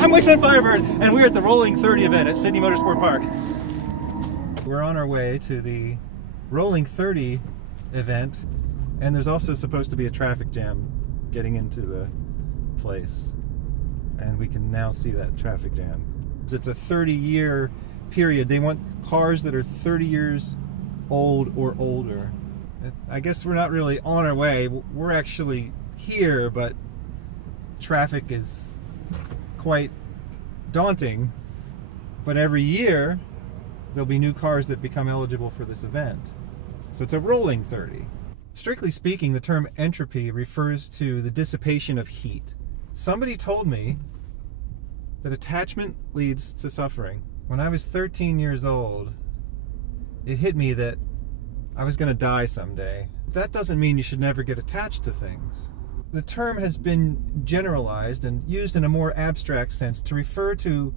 I'm Wastie Firebird, and we're at the Rolling 30 event at Sydney Motorsport Park. We're on our way to the Rolling 30 event, and there's also supposed to be a traffic jam getting into the place. And we can now see that traffic jam. It's a 30-year period. They want cars that are 30 years old or older. I guess we're not really on our way. We're actually here, but traffic is quite daunting. But every year there'll be new cars that become eligible for this event. So it's a rolling 30. Strictly speaking, the term entropy refers to the dissipation of heat. Somebody told me that attachment leads to suffering. When I was 13 years old, it hit me that I was going to die someday. That doesn't mean you should never get attached to things. The term has been generalized and used in a more abstract sense to refer to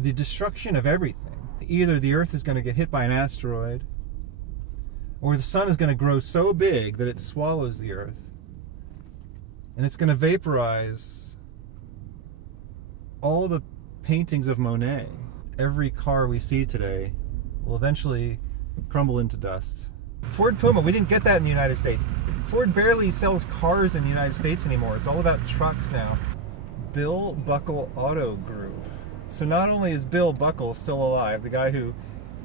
the destruction of everything. Either the Earth is going to get hit by an asteroid, or the sun is going to grow so big that it swallows the Earth, and it's going to vaporize all the paintings of Monet. Every car we see today will eventually crumble into dust. Ford Puma, we didn't get that in the United States. Ford barely sells cars in the United States anymore. It's all about trucks now. Bill Buckle Auto Group. So not only is Bill Buckle still alive, the guy who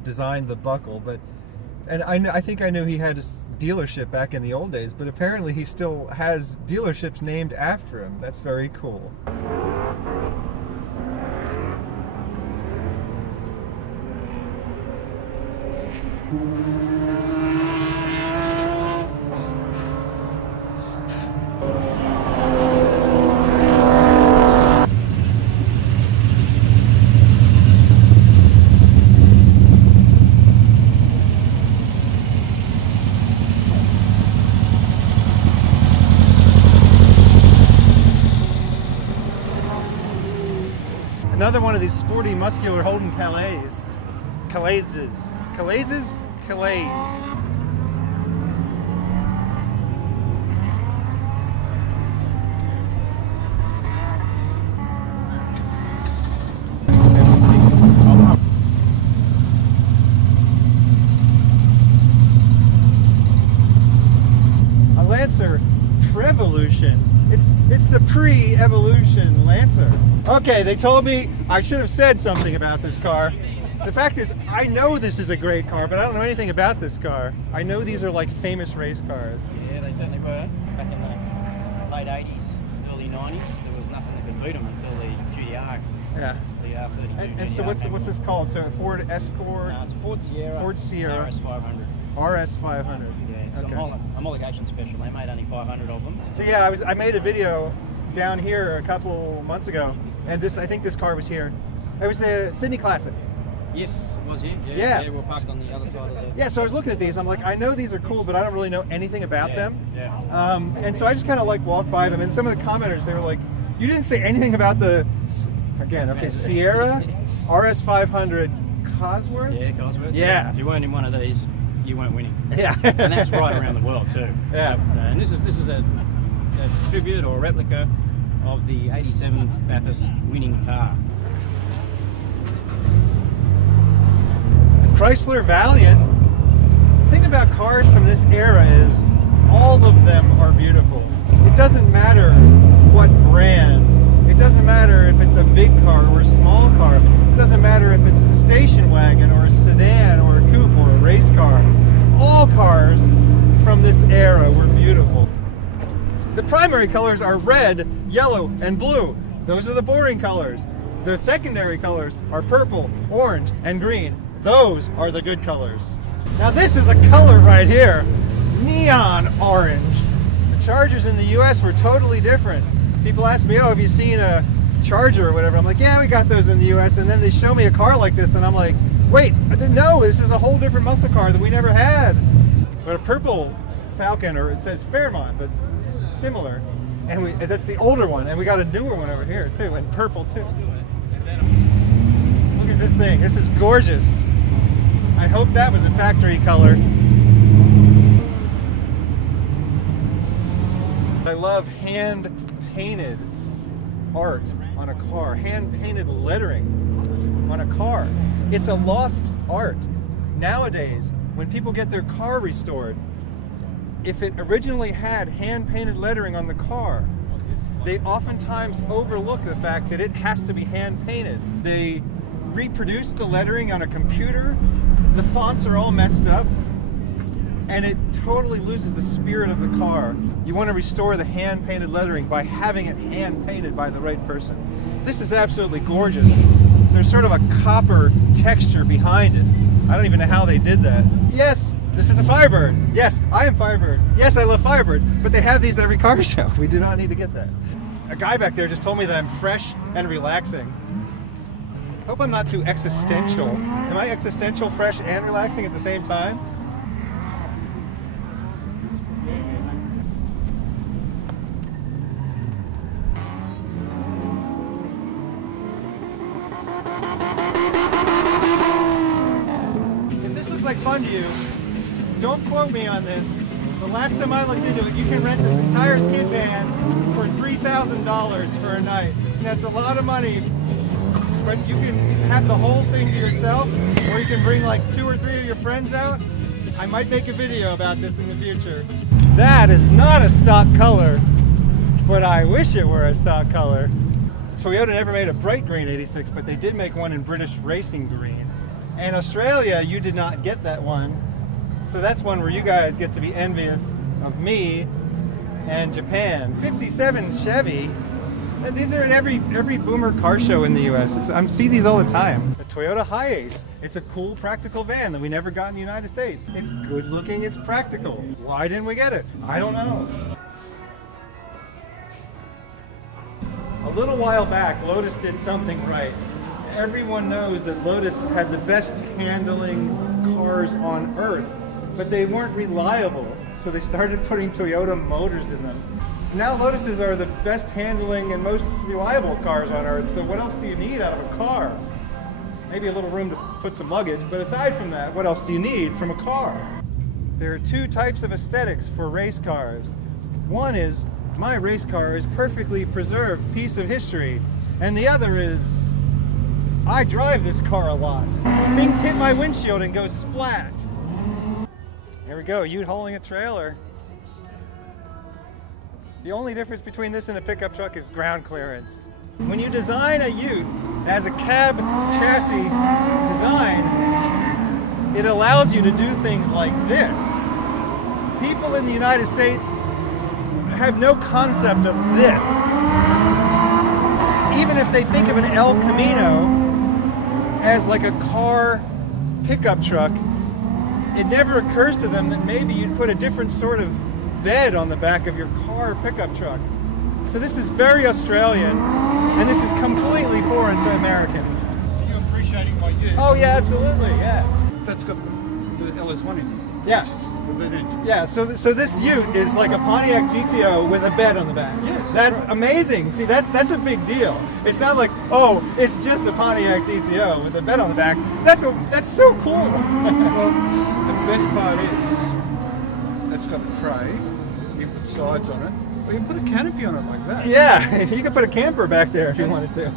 designed the buckle, but I think I knew he had a dealership back in the old days, but apparently he still has dealerships named after him. That's very cool. Another one of these sporty, muscular Holden Calais. A Lancer Prevolution. It's the pre-evolution Lancer. Okay, they told me I should have said something about this car. The fact is, I know this is a great car, but I don't know anything about this car. I know these are like famous race cars. Yeah, they certainly were. Back in the late 80s, early 90s, there was nothing that could beat them until the GDR. Yeah. The R32. And so what's this called? So a Ford Escort? No, it's a Ford Sierra. Ford Sierra. RS 500. RS 500. Yeah, it's okay. a homologation special. They made only 500 of them. So yeah, I made a video down here a couple months ago, and I think this car was here. It was the Sydney Classic. Yes, it was here. Yeah. Yeah, we're parked on the other side of the... Yeah, so I was looking at these. I'm like, I know these are cool, but I don't really know anything about them. Yeah. And so I just kind of like walked by them, and some of the commenters, they were like, you didn't say anything about the, again, okay, Sierra, RS 500, Cosworth? Yeah, Cosworth. Yeah. If you weren't in one of these, you weren't winning. Yeah. And that's right around the world too. Yeah. So, and this is a tribute or a replica of the 87 Bathurst winning car. Chrysler Valiant. The thing about cars from this era is all of them are beautiful. It doesn't matter what brand. It doesn't matter if it's a big car or a small car. It doesn't matter if it's a station wagon or a sedan or a coupe or a race car. All cars from this era were beautiful. The primary colors are red, yellow, and blue. Those are the boring colors. The secondary colors are purple, orange, and green. Those are the good colors. Now this is a color right here, neon orange. The Chargers in the US were totally different. People ask me, oh, have you seen a Charger or whatever? I'm like, yeah, we got those in the US. And then they show me a car like this and I'm like, wait, no, this is a whole different muscle car that we never had. But a purple Falcon, or it says Fairmont, but similar. And that's the older one. And we got a newer one over here too, and purple too. Look at this thing, this is gorgeous. I hope that was a factory color. I love hand-painted art on a car, hand-painted lettering on a car. It's a lost art. Nowadays, when people get their car restored, if it originally had hand-painted lettering on the car, they oftentimes overlook the fact that it has to be hand-painted. They reproduce the lettering on a computer, the fonts are all messed up, and it totally loses the spirit of the car. You want to restore the hand-painted lettering by having it hand-painted by the right person. This is absolutely gorgeous. There's sort of a copper texture behind it. I don't even know how they did that. Yes, this is a Firebird. Yes, I am Firebird. Yes, I love Firebirds, but they have these at every car show. We do not need to get that. A guy back there just told me that I'm fresh and relaxing. Hope I'm not too existential. Am I existential, fresh, and relaxing at the same time? Like fun to you, don't quote me on this. The last time I looked into it, you can rent this entire skid van for $3,000 for a night. And that's a lot of money, but you can have the whole thing to yourself, or you can bring like 2 or 3 of your friends out. I might make a video about this in the future. That is not a stock color, but I wish it were a stock color. Toyota never made a bright green 86, but they did make one in British racing green. And Australia, you did not get that one. So that's one where you guys get to be envious of me and Japan. 57 Chevy. And these are at every boomer car show in the US. I see these all the time. The Toyota Hiace. It's a cool, practical van that we never got in the United States. It's good looking, it's practical. Why didn't we get it? I don't know. A little while back, Lotus did something right. Everyone knows that Lotus had the best handling cars on earth, but they weren't reliable, so they started putting Toyota motors in them. Now Lotuses are the best handling and most reliable cars on earth, so what else do you need out of a car? Maybe a little room to put some luggage, but aside from that, what else do you need from a car? There are 2 types of aesthetics for race cars. One is, my race car is perfectly preserved piece of history, and the other is, I drive this car a lot. Things hit my windshield and go splat. There we go, Ute hauling a trailer. The only difference between this and a pickup truck is ground clearance. When you design a Ute as a cab chassis design, it allows you to do things like this. People in the United States have no concept of this. Even if they think of an El Camino as like a car pickup truck, it never occurs to them that maybe you'd put a different sort of bed on the back of your car pickup truck. So this is very Australian, and this is completely foreign to Americans. So you're appreciating my Ute? Oh yeah, absolutely, yeah. That's got the LS1 in it. Yeah. Which is the vintage. Yeah, so this Ute is like a Pontiac GTO with a bed on the back. Yes, that's right. amazing. See, that's a big deal. It's not like, oh, it's just a Pontiac GTO with a bed on the back. That's so cool. Well, the best part is, it's got a tray, you put sides on it, or you can put a canopy on it like that. Yeah, you could put a camper back there if you wanted to.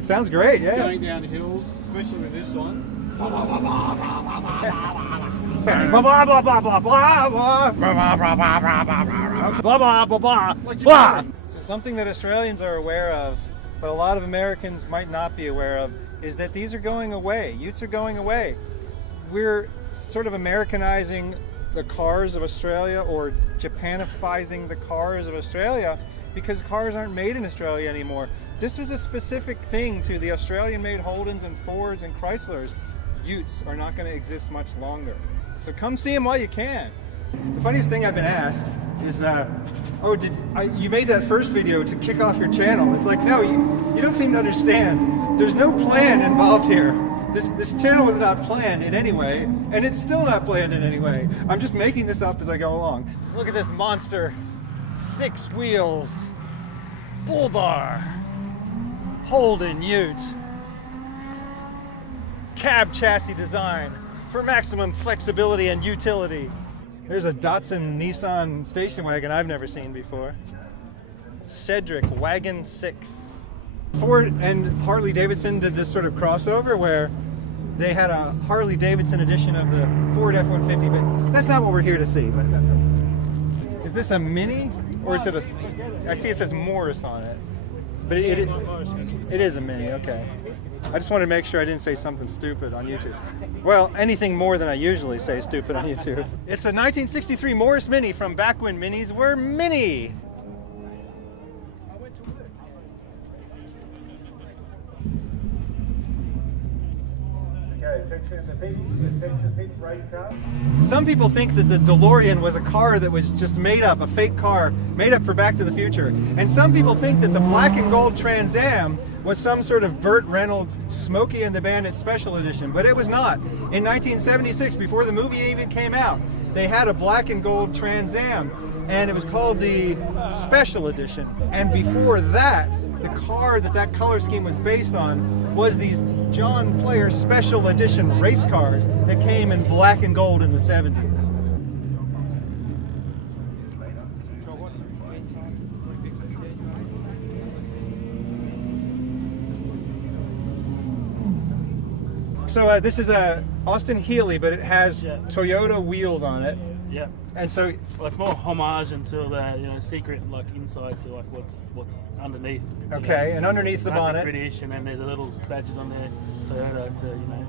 Sounds great, yeah. Going down hills, especially with this on. Blah blah blah blah blah blah blah blah blah blah. So something that Australians are aware of, but a lot of Americans might not be aware of, is that these are going away. Utes are going away. We're sort of Americanizing the cars of Australia, or Japanifying the cars of Australia, because cars aren't made in Australia anymore. This was a specific thing to the Australian-made Holdens and Fords and Chryslers. Utes are not going to exist much longer. So come see them while you can. The funniest thing I've been asked is, oh, you made that first video to kick off your channel? It's like, no, you don't seem to understand. There's no plan involved here. This channel was not planned in any way, and it's still not planned in any way. I'm just making this up as I go along. Look at this monster. 6 wheels, bull bar, Holden Ute, cab chassis design for maximum flexibility and utility. There's a Datsun Nissan station wagon I've never seen before. Cedric Wagon 6. Ford and Harley Davidson did this sort of crossover where they had a Harley Davidson edition of the Ford F-150, but that's not what we're here to see. Is this a Mini? Or is it a... I see it says Morris on it. But it is a Mini, okay. I just wanted to make sure I didn't say something stupid on YouTube. Well, anything more than I usually say stupid on YouTube. It's a 1963 Morris Mini from back when Minis were mini. Some people think that the DeLorean was a car that was just made up, a fake car, made up for Back to the Future. And some people think that the black and gold Trans Am was some sort of Burt Reynolds Smokey and the Bandit special edition, but it was not. In 1976, before the movie even came out, they had a black and gold Trans Am, and it was called the Special Edition. And before that, the car that color scheme was based on was these John Player Special Edition race cars that came in black and gold in the 70s. So this is a Austin Healey, but it has Toyota wheels on it. Yeah. And so, well, it's more homage until the secret like inside to like what's underneath. Okay, and underneath the bonnet. British, and then there's a little badges on there Toyota to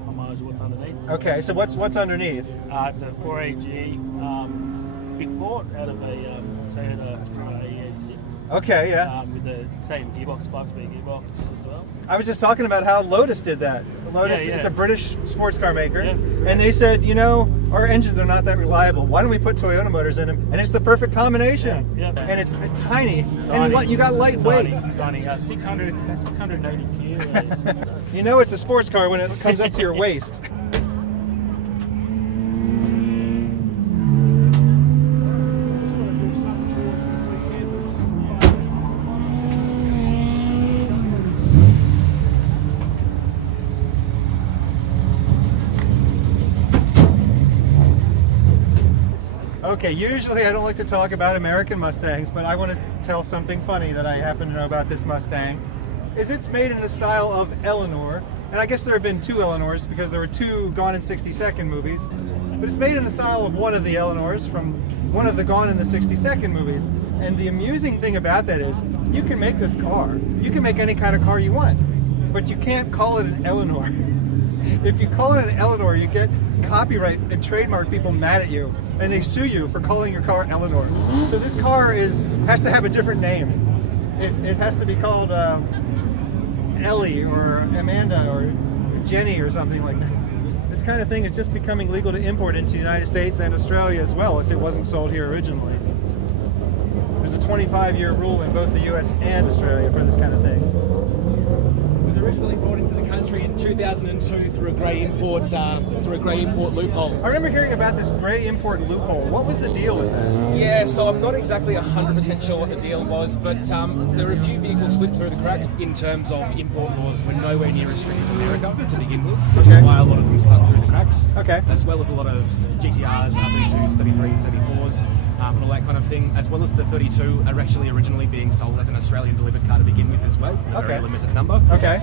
homage what's underneath. Okay, so what's underneath? It's a 4AG big port out of a Toyota Supra E86. Okay, yeah. With the same gearbox, 5-speed gearbox as well. I was just talking about how Lotus did that. Lotus is a British sports car maker, and they said, our engines are not that reliable. Why don't we put Toyota motors in them? And it's the perfect combination. Yeah. And it's tiny. And you got lightweight. Tiny. 680 kilos. You know it's a sports car when it comes up to your waist. Okay, usually I don't like to talk about American Mustangs, but I want to tell something funny that I happen to know about this Mustang. It's made in the style of Eleanor, and I guess there have been two Eleanors because there were two Gone in 60 Second movies, but it's made in the style of one of the Eleanors from one of the Gone in the 60 Second movies. And the amusing thing about that is you can make this car. You can make any kind of car you want, but you can't call it an Eleanor. If you call it an Eleanor, you get copyright and trademark people mad at you, and they sue you for calling your car Eleanor. So this car has to have a different name. It has to be called Ellie or Amanda or Jenny or something like that. This kind of thing is just becoming legal to import into the United States and Australia as well if it wasn't sold here originally. There's a 25-year rule in both the US and Australia for this kind of thing. It was originally brought into the country in 2002 through a grey import loophole. I remember hearing about this grey import loophole. What was the deal with that? Yeah, so I'm not exactly 100% sure what the deal was, but there were a few vehicles slipped through the cracks. In terms of import laws, we're nowhere near as strict as America to begin with, which is why a lot of them slipped through the cracks. Okay. As well as a lot of GTRs, R32s, 33s, 34s, and all that kind of thing, as well as the 32 are actually originally being sold as an Australian delivered car to begin with as well, a very limited number. Okay.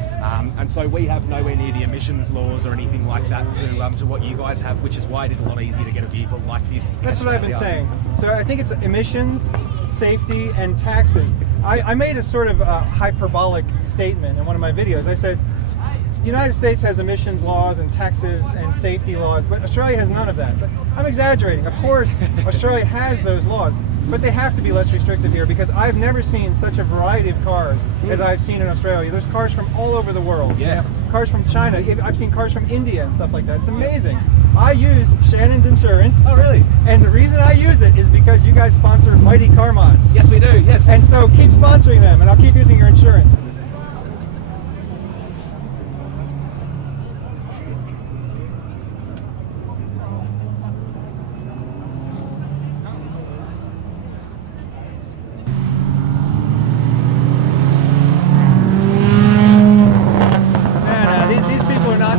And so we have nowhere near the emissions laws or anything like that to what you guys have, which is why it is a lot easier to get a vehicle like this. That's what I've been saying. So I think it's emissions, safety, and taxes. I made a sort of hyperbolic statement in one of my videos. I said, the United States has emissions laws and taxes and safety laws, but Australia has none of that. But I'm exaggerating. Of course, Australia has those laws, but they have to be less restrictive here because I've never seen such a variety of cars as I've seen in Australia. There's cars from all over the world. Yeah. Cars from China. I've seen cars from India and stuff like that. It's amazing. I use Shannon's Insurance. Oh, really? And the reason I use it is because you guys sponsor Mighty Car Mods. Yes, we do. Yes. And so keep sponsoring them, and I'll keep using your insurance.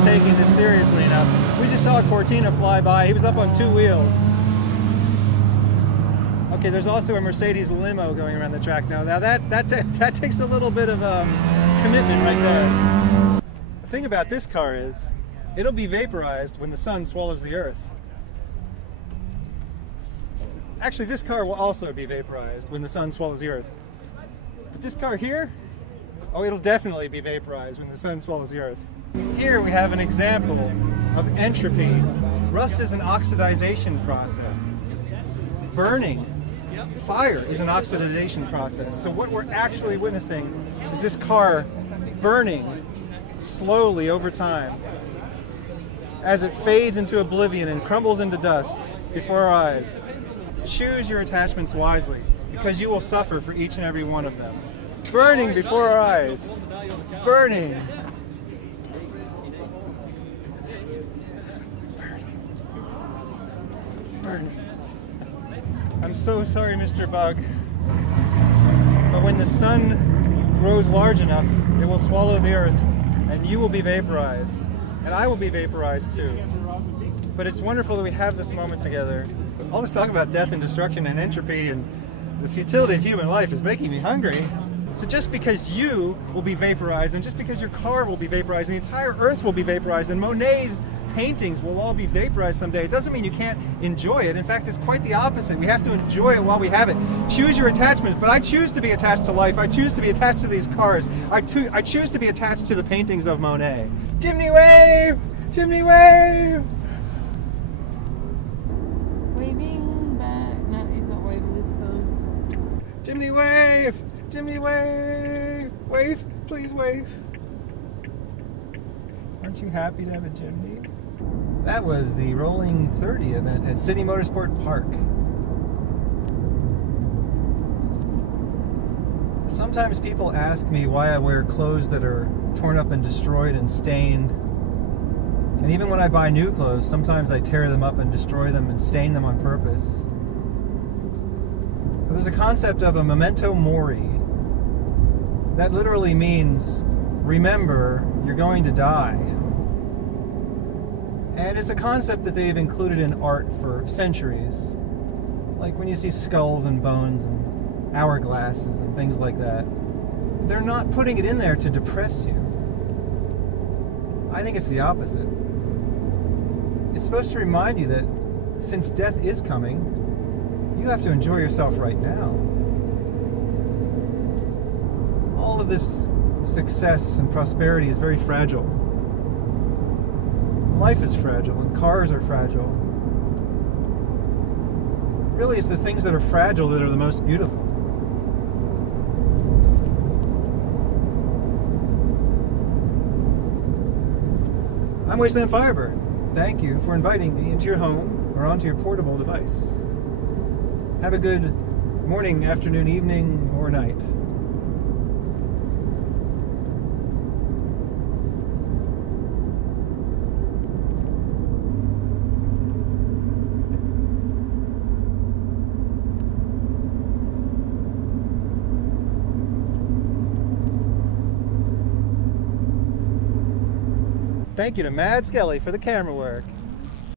Taking this seriously enough. We just saw a Cortina fly by. He was up on two wheels. Okay, there's also a Mercedes limo going around the track now. Now that takes a little bit of commitment right there. The thing about this car is, it'll be vaporized when the sun swallows the earth. Actually, this car will also be vaporized when the sun swallows the earth. But this car here, oh, it'll definitely be vaporized when the sun swallows the earth. Here we have an example of entropy. Rust is an oxidization process. Burning, fire is an oxidization process. So what we're actually witnessing is this car burning slowly over time as it fades into oblivion and crumbles into dust before our eyes. Choose your attachments wisely, because you will suffer for each and every one of them. Burning before our eyes. Burning. Burning. I'm so sorry, Mr. Bug. But when the sun grows large enough, it will swallow the earth, and you will be vaporized. And I will be vaporized too. But it's wonderful that we have this moment together. All this talk about death and destruction and entropy and the futility of human life is making me hungry. So just because you will be vaporized, and just because your car will be vaporized, and the entire earth will be vaporized, and Monet's paintings will all be vaporized someday, it doesn't mean you can't enjoy it. In fact, it's quite the opposite. We have to enjoy it while we have it. Choose your attachments, but I choose to be attached to life. I choose to be attached to these cars. I choose to be attached to the paintings of Monet. Chimney wave! Chimney wave! Waving back. No, he's not waving this time. Chimney wave! Chimney wave! Wave! Please wave! Aren't you happy to have a chimney? That was the Rolling 30 event at City Motorsport Park. Sometimes people ask me why I wear clothes that are torn up and destroyed and stained. And even when I buy new clothes, sometimes I tear them up and destroy them and stain them on purpose. But there's a concept of a memento mori. That literally means, remember, you're going to die. And it's a concept that they've included in art for centuries. Like when you see skulls and bones and hourglasses and things like that. They're not putting it in there to depress you. I think it's the opposite. It's supposed to remind you that since death is coming, you have to enjoy yourself right now. All of this success and prosperity is very fragile. Life is fragile, and cars are fragile. Really, it's the things that are fragile that are the most beautiful. I'm Wasteland Firebird. Thank you for inviting me into your home or onto your portable device. Have a good morning, afternoon, evening, or night. Thank you to Mad Skelly for the camera work.